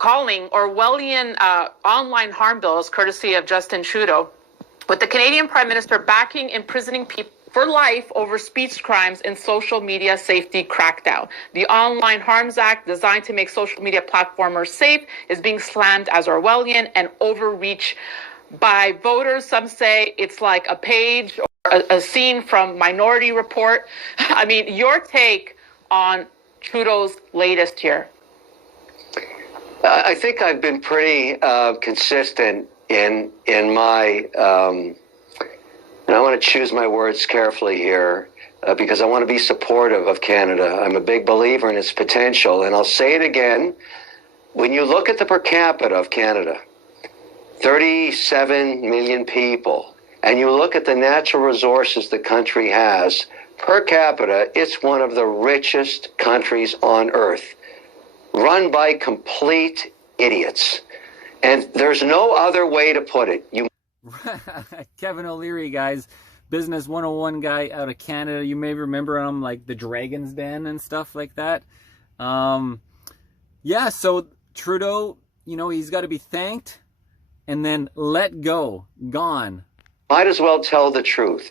calling Orwellian online harm bills, courtesy of Justin Trudeau, with the Canadian Prime Minister backing imprisoning people for life over speech crimes and social media safety crackdown. The Online Harms Act, designed to make social media platformers safe, is being slammed as Orwellian and overreach by voters. Some say it's like a page or a scene from Minority Report. I mean, your take on Trudeau's latest here? I think I've been pretty consistent in my, and I want to choose my words carefully here because I want to be supportive of Canada. I'm a big believer in its potential, and I'll say it again. When you look at the per capita of Canada, 37 million people, and you look at the natural resources the country has, per capita, it's one of the richest countries on earth, run by complete idiots. And there's no other way to put it. Kevin O'Leary, guys, Business 101 guy out of Canada. You may remember him, like the Dragon's Den and stuff like that. Yeah, so Trudeau, you know, he's got to be thanked and then let go, gone. Might as well tell the truth.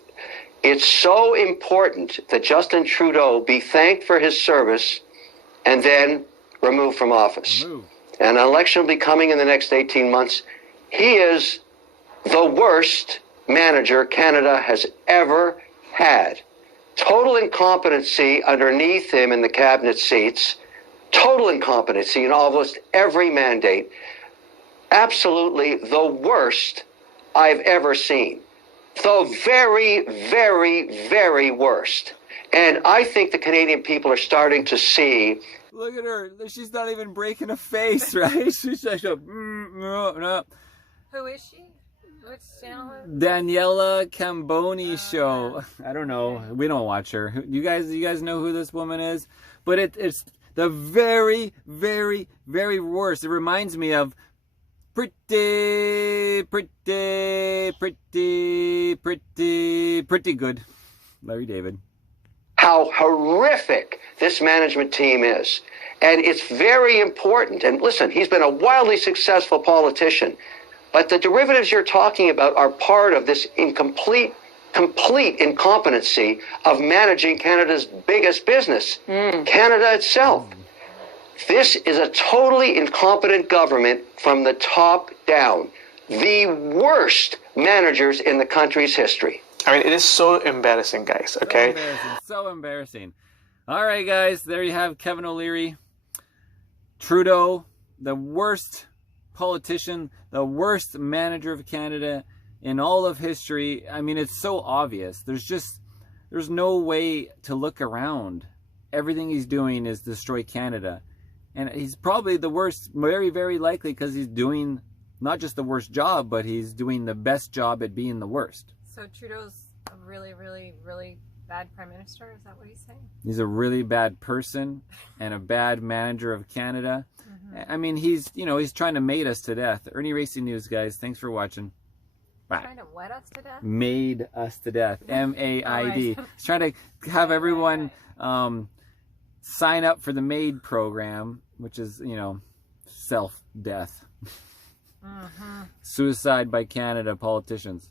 It's so important that Justin Trudeau be thanked for his service and then removed from office. And an election will be coming in the next 18 months. He is the worst manager Canada has ever had. Total incompetency underneath him in the cabinet seats. Total incompetency in almost every mandate. Absolutely the worst I've ever seen. The very, very, very worst. And I think the Canadian people are starting to see. Look at her. She's not even breaking a face, right? She's just no. Who is she? Which channel? Daniela Camboni show. I don't know. We don't watch her. You guys know who this woman is? But it's the very, very, very worst. It reminds me of pretty good. Larry David. How horrific this management team is. And it's very important. And listen, he's been a wildly successful politician. But the derivatives you're talking about are part of this complete incompetency of managing Canada's biggest business, Canada itself. This is a totally incompetent government from the top down. The worst managers in the country's history. I mean, it is so embarrassing, guys, okay? So embarrassing. All right, guys, there you have Kevin O'Leary. Trudeau, the worst politician, the worst manager of Canada in all of history. I mean, it's so obvious. There's no way to look around. Everything he's doing is destroy Canada. And he's probably the worst, very, very likely, because he's doing not just the worst job, but he's doing the best job at being the worst. So Trudeau's a really, really, really bad prime minister? Is that what he's saying? He's a really bad person and a bad manager of Canada. I mean, he's trying to mate us to death. Irnieracing News, guys. Thanks for watching. Bye. Trying to wet us to death? Made us to death. M-A-I-D. Right. He's trying to have everyone sign up for the MAID program, which is, self-death. Suicide by Canada politicians.